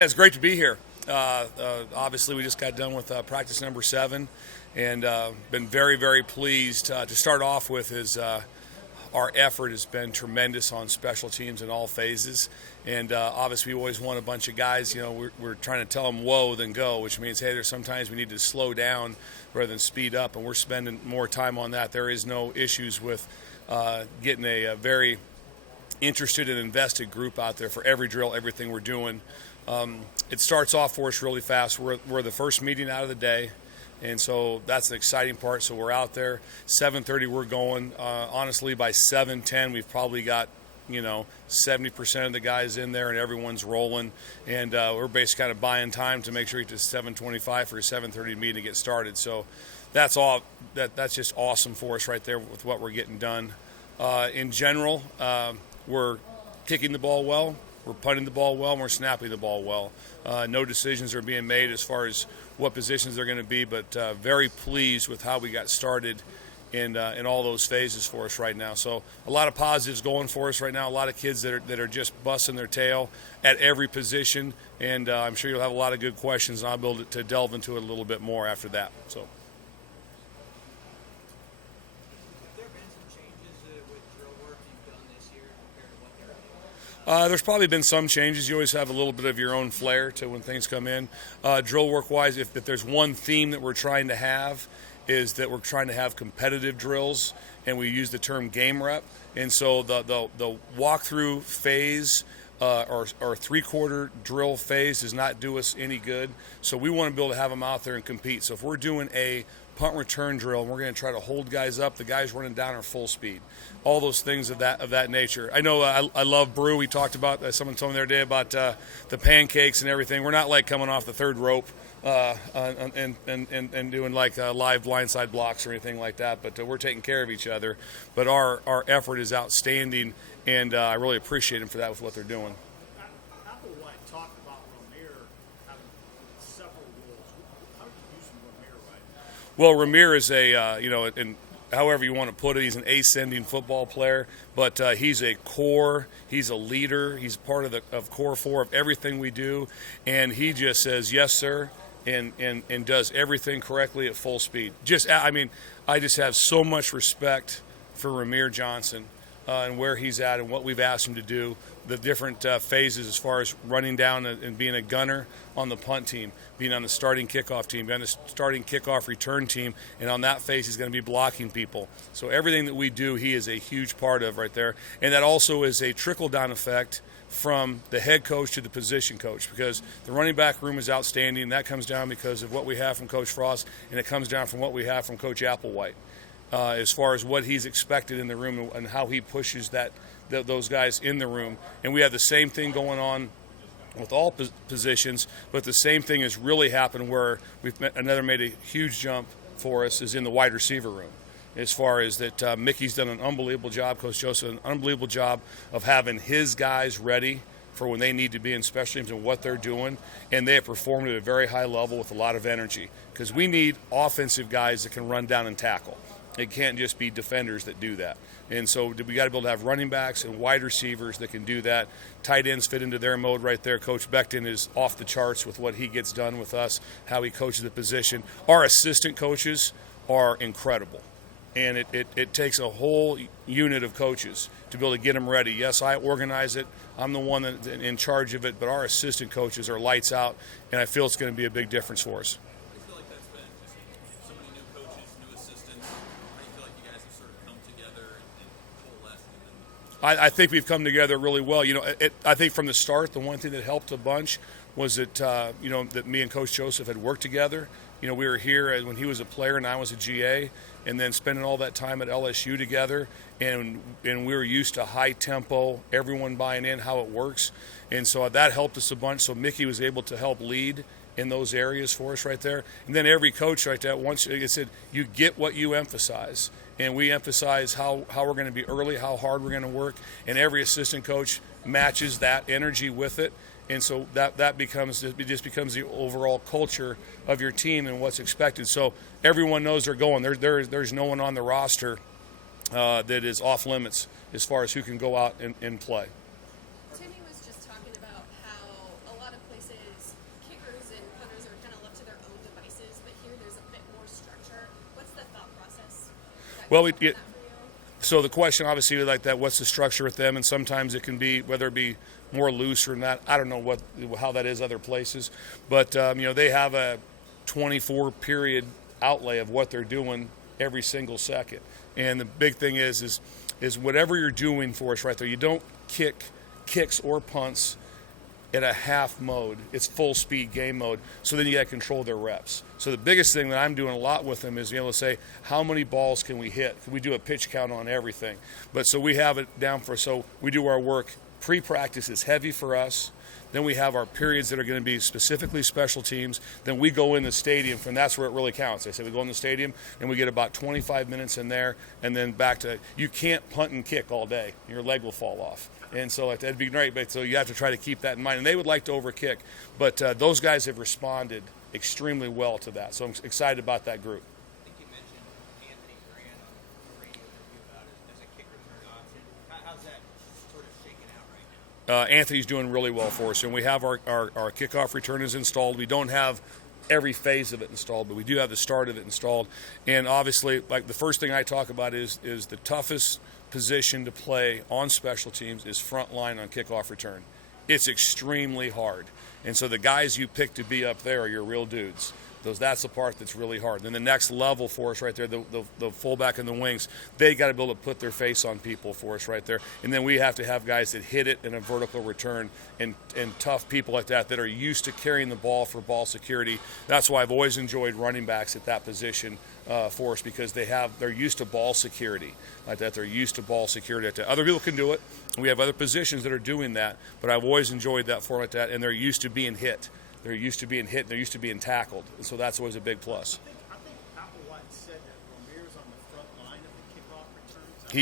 It's great to be here. Obviously, we just got done with practice number 7, and been very, very pleased to start off with. Our effort has been tremendous on special teams in all phases, and obviously, we always want a bunch of guys. We're trying to tell them whoa, then go, which means hey, there's sometimes we need to slow down rather than speed up, and we're spending more time on that. There is no issues with getting a very interested and invested group out there for every drill, everything we're doing. It starts off for us really fast. We're the first meeting out of the day, and so that's the exciting part. So we're out there, 7:30 we're going. Honestly, by 7:10 we've probably got 70% of the guys in there, and everyone's rolling. And we're basically kind of buying time to make sure we get to 7:25 for a 7:30 meeting to get started. So that's all. That's just awesome for us right there with what we're getting done. In general, we're kicking the ball well. We're punting the ball well, and we're snapping the ball well. No decisions are being made as far as what positions they're going to be, but very pleased with how we got started in all those phases for us right now. So a lot of positives going for us right now. A lot of kids that are just busting their tail at every position, and I'm sure you'll have a lot of good questions, and I'll be able to delve into it a little bit more after that. So. There's probably been some changes. You always have a little bit of your own flair to when things come in. Drill work-wise, if there's one theme that we're trying to have, is that we're trying to have competitive drills, and we use the term game rep. And so the walkthrough phase or three-quarter drill phase does not do us any good. So we want to be able to have them out there and compete. So if we're doing a punt return drill and we're going to try to hold guys up, the guys running down are full speed, all those things of that nature. I know I love Brew. We talked about, someone told me the other day about the pancakes and everything. We're not like coming off the third rope and doing like live blindside blocks or anything like that, but we're taking care of each other. But our effort is outstanding, and I really appreciate them for that with what they're doing. Apple White talked about Ramir having several roles. How do you use Ramir right now? Well, Ramir is and however you want to put it, he's an ascending football player, but he's a core, he's a leader, he's part of core 4 of everything we do, and he just says yes sir and does everything correctly at full speed. I just have so much respect for Ramir Johnson and where he's at and what we've asked him to do, the different phases as far as running down and being a gunner on the punt team, being on the starting kickoff team, being on the starting kickoff return team, and on that phase he's going to be blocking people. So everything that we do, he is a huge part of right there. And that also is a trickle-down effect from the head coach to the position coach, because the running back room is outstanding. That comes down because of what we have from Coach Frost, and it comes down from what we have from Coach Applewhite. As far as what he's expected in the room and how he pushes those guys in the room. And we have the same thing going on with all positions, but the same thing has really happened where another made a huge jump for us is in the wide receiver room. As far as that, Mickey's done an unbelievable job, Coach Joseph, an unbelievable job of having his guys ready for when they need to be in special teams and what they're doing, and they have performed at a very high level with a lot of energy, because we need offensive guys that can run down and tackle. It can't just be defenders that do that. And so we got to be able to have running backs and wide receivers that can do that. Tight ends fit into their mode right there. Coach Becton is off the charts with what he gets done with us, how he coaches the position. Our assistant coaches are incredible. And it takes a whole unit of coaches to be able to get them ready. Yes, I organize it. I'm the one that's in charge of it, but our assistant coaches are lights out, and I feel it's going to be a big difference for us. I think we've come together really well. I think from the start, the one thing that helped a bunch was that, that me and Coach Joseph had worked together. We were here when he was a player and I was a GA, and then spending all that time at LSU together, and we were used to high tempo, everyone buying in how it works, and so that helped us a bunch. So Mickey was able to help lead in those areas for us right there. And then every coach right there, once it said, you get what you emphasize. And we emphasize how we're going to be early, how hard we're going to work, and every assistant coach matches that energy with it. And so it just becomes the overall culture of your team and what's expected. So everyone knows they're going. There's no one on the roster that is off limits as far as who can go out and play. Timmy was just talking about how a lot of places Well, so the question obviously like that, what's the structure with them? And sometimes it can be, whether it be more loose or not, I don't know how that is other places. But, they have a 24 period outlay of what they're doing every single second. And the big thing is whatever you're doing for us right there, you don't kicks or punts at a half mode. It's full speed game mode. So then you got to control their reps. So the biggest thing that I'm doing a lot with them is being able to say, how many balls can we hit? We do a pitch count on everything. But so we have it down so we do our work. Pre-practice is heavy for us. Then we have our periods that are going to be specifically special teams. Then we go in the stadium, and that's where it really counts. I say we go in the stadium, and we get about 25 minutes in there, and then back to, you can't punt and kick all day. Your leg will fall off. And so that'd be great, but so you have to try to keep that in mind. And they would like to overkick, but those guys have responded extremely well to that. So I'm excited about that group. I think you mentioned Anthony Grant on the radio interview about it as a kick return option. How's that sort of shaking out right now? Anthony's doing really well for us, and we have our kickoff return is installed. We don't have every phase of it installed, but we do have the start of it installed. And obviously, like the first thing I talk about is the toughest position to play on special teams is front line on kickoff return. It's extremely hard. And so the guys you pick to be up there are your real dudes. That's the part that's really hard. Then the next level for us right there, the fullback and the wings, they got to be able to put their face on people for us right there. And then we have to have guys that hit it in a vertical return and tough people like that are used to carrying the ball for ball security. That's why I've always enjoyed running backs at that position for us, because they're used to ball security like that. They're used to ball security like that. Other people can do it. We have other positions that are doing that, but I've always enjoyed that for like that, and they're used to being hit. They're used to being hit. They're used to being tackled. And so that's always a big plus. I think Applewhite said that Ramir's on the front line of the kickoff returns.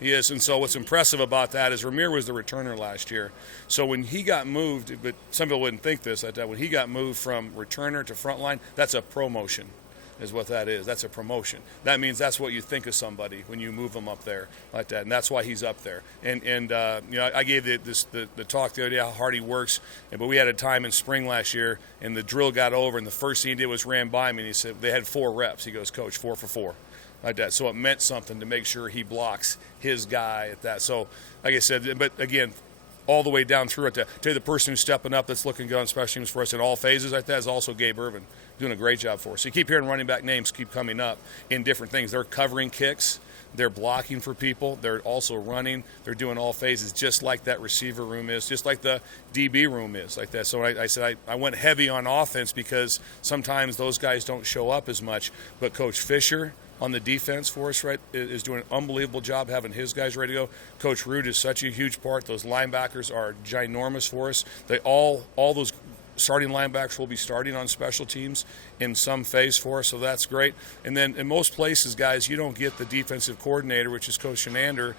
He is. And so what's impressive about that is Ramir was the returner last year. So when he got moved, but some people wouldn't think this, that when he got moved from returner to front line, that's a promotion. Is what that is. That's a promotion. That means that's what you think of somebody when you move them up there like that, and that's why he's up there. And I gave the talk the other day how hard he works, but we had a time in spring last year, and the drill got over, and the first thing he did was ran by me, and he said they had 4 reps. He goes, Coach, 4 for 4. Like that. So it meant something to make sure he blocks his guy at that. So, like I said, but again, all the way down through it. To tell you, the person who's stepping up that's looking good on special teams for us in all phases like that is also Gabe Irvin, doing a great job for us. So you keep hearing running back names keep coming up in different things. They're covering kicks. They're blocking for people. They're also running. They're doing all phases, just like that receiver room is, just like the DB room is like that. So I said I went heavy on offense because sometimes those guys don't show up as much. But Coach Fisher on the defense for us, right, is doing an unbelievable job having his guys ready to go. Coach Root is such a huge part. Those linebackers are ginormous for us. They all those starting linebackers will be starting on special teams in some phase for us, so that's great. And then in most places, guys, you don't get the defensive coordinator, which is Coach Shenander.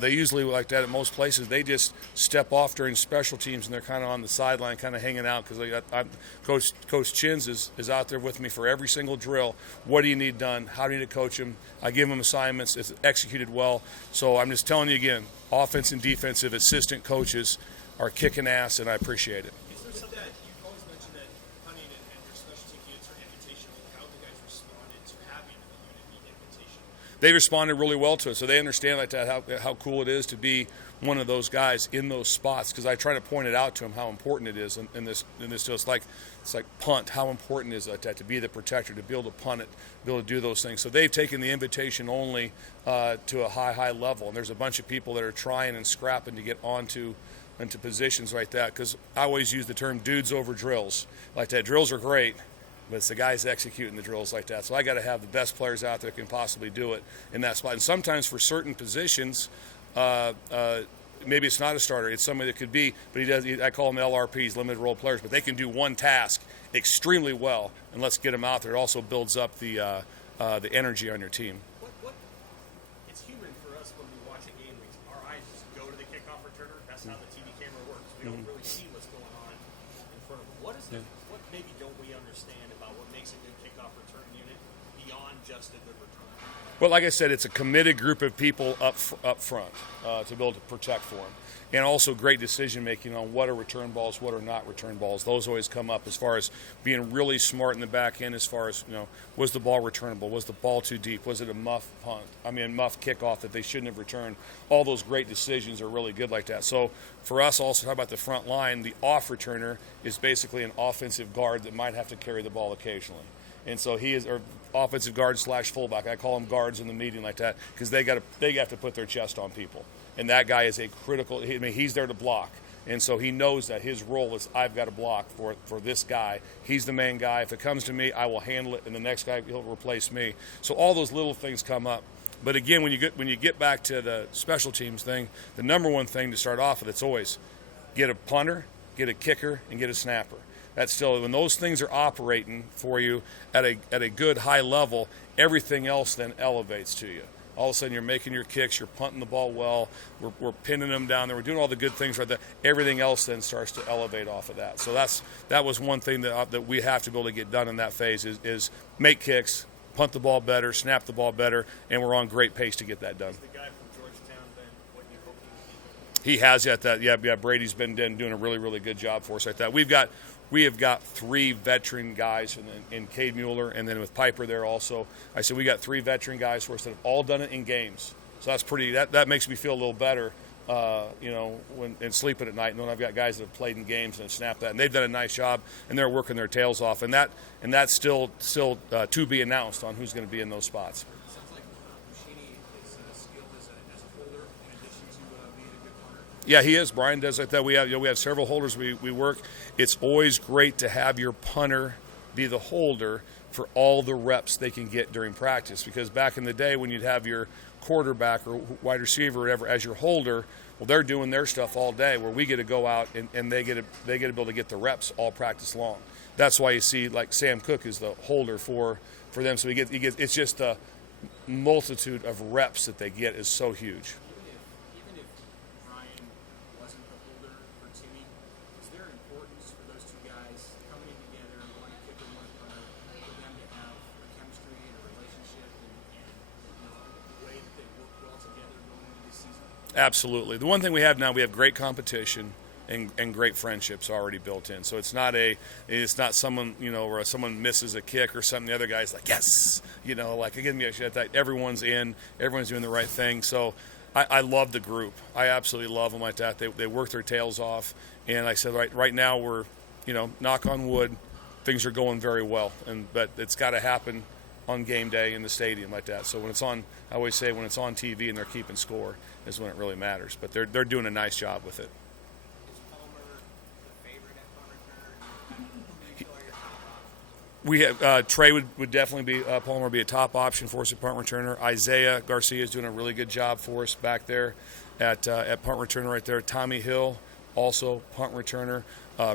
They usually like that at most places. They just step off during special teams, and they're kind of on the sideline, kind of hanging out, because Coach Chins is out there with me for every single drill. What do you need done? How do you need to coach him? I give him assignments. It's executed well. So I'm just telling you again, offense and defensive assistant coaches are kicking ass, and I appreciate it. They responded really well to it, so they understand like that how cool it is to be one of those guys in those spots. Because I try to point it out to them how important it is in this. It's like punt. How important is that to be the protector, to be able to punt it, be able to do those things. So they've taken the invitation only to a high level, and there's a bunch of people that are trying and scrapping to get into positions like that. Because I always use the term dudes over drills. Like that, drills are great, but it's the guys executing the drills like that. So I got to have the best players out there that can possibly do it in that spot. And sometimes for certain positions, maybe it's not a starter. It's somebody that could be, but I call them LRPs, limited role players. But they can do one task extremely well, and let's get them out there. It also builds up the energy on your team. It's human for us when we watch a game. Our eyes just go to the kickoff returner. That's how the TV camera works. We don't really see what's going on in front of them. What maybe don't we understand about what makes a good kickoff return unit beyond just a good return? Well, like I said, it's a committed group of people up front to be able to protect for them. And also great decision-making on what are return balls, what are not return balls. Those always come up as far as being really smart in the back end as far as, was the ball returnable? Was the ball too deep? Was it a muff kickoff that they shouldn't have returned? All those great decisions are really good like that. So for us also, talk about the front line, the off returner is basically an offensive guard that might have to carry the ball occasionally. And so he is our offensive guard / fullback. I call them guards in the meeting like that because they have to put their chest on people. And that guy is a critical. He's there to block, and so he knows that his role is I've got to block for this guy. He's the main guy. If it comes to me, I will handle it, and the next guy he'll replace me. So all those little things come up. But again, when you get back to the special teams thing, the number one thing to start off with, it's always get a punter, get a kicker, and get a snapper. That's still when those things are operating for you at a good high level, everything else then elevates to you. All of a sudden, you're making your kicks, you're punting the ball well, we're pinning them down there, we're doing all the good things right there. Everything else then starts to elevate off of that. So that was one thing that we have to be able to get done in that phase is make kicks, punt the ball better, snap the ball better, and we're on great pace to get that done. Has the guy from Georgetown been what you hope he would be? He has at that. Yeah. Brady's been doing a really, really good job for us like that. We have got 3 veteran guys in Cade Mueller, and then with Piper there also. I said we got 3 veteran guys for us that have all done it in games. So that's pretty. That makes me feel a little better, when and sleeping at night. And then I've got guys that have played in games and snapped that, and they've done a nice job, and they're working their tails off. And that's still to be announced on who's going to be in those spots. It sounds like Buschini is skilled as a holder in addition to being a good punter. Yeah, he is. Brian does like that. We have several holders we work. It's always great to have your punter be the holder for all the reps they can get during practice. Because back in the day when you'd have your quarterback or wide receiver or whatever as your holder, well, they're doing their stuff all day where we get to go out and they get to be able to get the reps all practice long. That's why you see like Sam Cook is the holder for them. So he gets it's just the multitude of reps that they get is so huge. Even if Brian wasn't the holder for Timmy, is there importance for those two guys coming together, one kicker, one punter, for them to have a chemistry and a relationship and the way that they work well together going into this season? Absolutely. The one thing we have now, we have great competition and great friendships already built in. So it's not someone, where someone misses a kick or something, the other guy's like, yes, like again, everyone's in, everyone's doing the right thing. So I love the group. I absolutely love them like that. They work their tails off. And like I said, right now we're, knock on wood, things are going very well. But it's got to happen on game day in the stadium like that. So when it's on, I always say when it's on TV and they're keeping score is when it really matters. But they're doing a nice job with it. Is Palmer the favorite at punt returner? Who do you feel are your top options? We have Trey would definitely be Palmer would be a top option for us at punt returner. Isaiah Garcia is doing a really good job for us back there at punt returner right there. Tommy Hill also punt returner.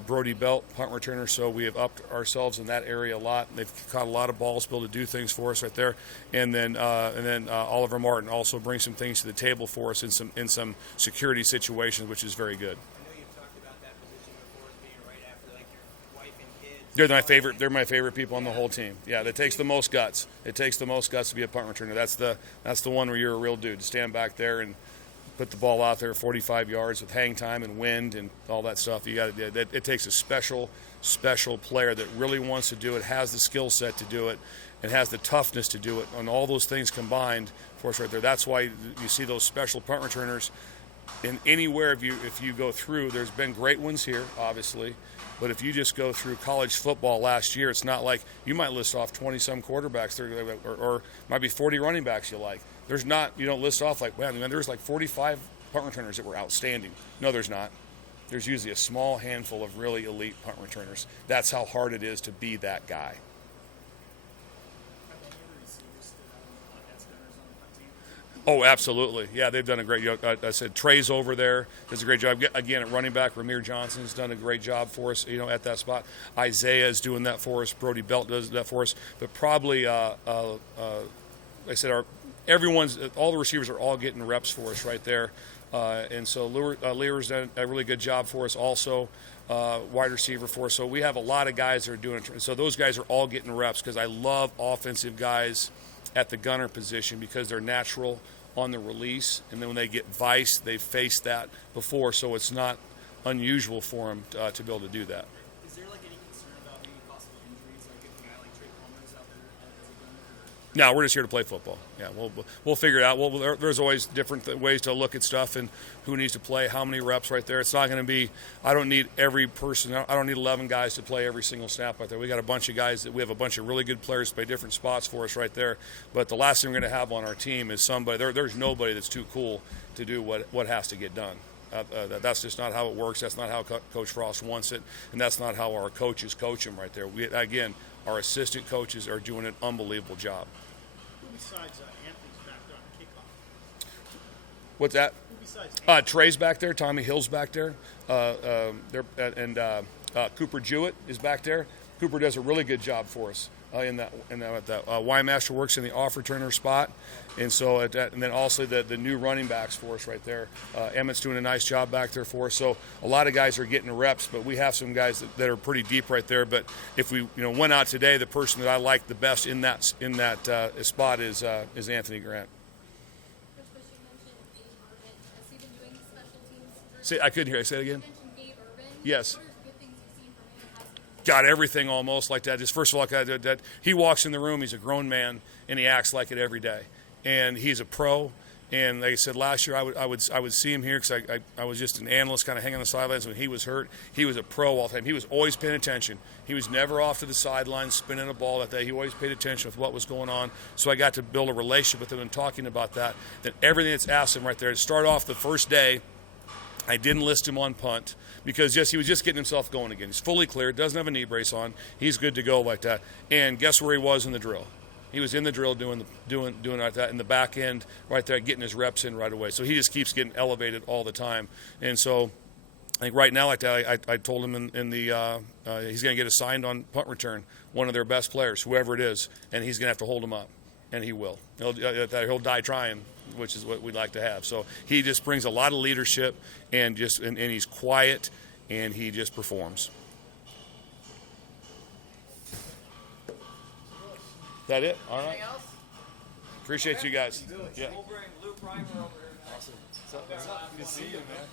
Brody Belt punt returner. So we have upped ourselves in that area a lot. They've caught a lot of balls, be able to do things for us right there. And then Oliver Martin also brings some things to the table for us in some security situations, which is very good. I know you've talked about that position before as being right after like your wife and kids. They're my favorite people on the whole team. Yeah, that takes the most guts. It takes the most guts to be a punt returner. That's the one where you're a real dude to stand back there and put the ball out there 45 yards with hang time and wind and all that stuff. It takes a special player that really wants to do it, has the skill set to do it, and has the toughness to do it. And all those things combined for us right there. That's why you see those special punt returners in anywhere. If you go through, there's been great ones here, obviously. But if you just go through college football last year, it's not like you might list off 20-some quarterbacks or might be 40 running backs you like. You don't list off like, wow, there's like 45 punt returners that were outstanding. No, there's not. There's usually a small handful of really elite punt returners. That's how hard it is to be that guy. Have any other receivers stood out as gunners on the punt team? Oh, absolutely. Yeah, they've done a great job. I said Trey's over there, does a great job. Again, at running back, Ramir Johnson's done a great job for us, at that spot. Isaiah is doing that for us. Brody Belt does that for us. But probably, like I said, all the receivers are all getting reps for us right there. And so Lear's done a really good job for us also, wide receiver for us. So we have a lot of guys that are doing it. So those guys are all getting reps because I love offensive guys at the gunner position because they're natural on the release. And then when they get vice, they've faced that before. So it's not unusual for them to be able to do that. Is there like any concern about maybe possible injuries, like if a guy like Trey Palmer is out there as a gunner? No, we're just here to play football. Yeah, we'll figure it out. There's always different ways to look at stuff and who needs to play, how many reps right there. It's not going to be. I don't need every person. I don't need 11 guys to play every single snap right there. We got a bunch of guys that we have a bunch of really good players to play different spots for us right there. But the last thing we're going to have on our team is somebody. There's nobody that's too cool to do what has to get done. That's just not how it works. That's not how Coach Frost wants it, and that's not how our coaches coach them right there. Again, our assistant coaches are doing an unbelievable job. Who besides Anthony's back there on kickoff? What's that? Who besides Anthony? Trey's back there. Tommy Hill's back there. And Cooper Jewett is back there. Cooper does a really good job for us in that. Wymaster works in the off returner spot, and so and then also the new running backs for us right there. Emmett's doing a nice job back there for us. So a lot of guys are getting reps, but we have some guys that are pretty deep right there. But if we went out today, the person that I like the best in that spot is Anthony Grant. Coach Busch, you mentioned Gabe Urban. Has he been doing special teams? I couldn't hear. Say it again. You mentioned Gabe Urban. Yes. What are good things you've seen from him? How's he Got everything almost like that. Just first of all, that he walks in the room. He's a grown man, and he acts like it every day. And he's a pro. And like I said last year, I would see him here because I was just an analyst, kind of hanging on the sidelines when he was hurt. He was a pro all the time. He was always paying attention. He was never off to the sidelines spinning a ball that day. He always paid attention with what was going on. So I got to build a relationship with him and talking about that. That everything that's asked him right there to start off the first day. I didn't list him on punt because he was just getting himself going again. He's fully clear, doesn't have a knee brace on. He's good to go like that. And guess where he was in the drill? He was in the drill doing like that in the back end right there, getting his reps in right away. So he just keeps getting elevated all the time. And so I think right now like that, I told him in the he's going to get assigned on punt return, one of their best players, whoever it is, and he's going to have to hold him up. And he will. He'll die trying, which is what we'd like to have. So he just brings a lot of leadership and he's quiet and he just performs. That it? All right. Appreciate you guys. Yeah. We'll bring Luke Reimer over here. Awesome. Good to see you, man.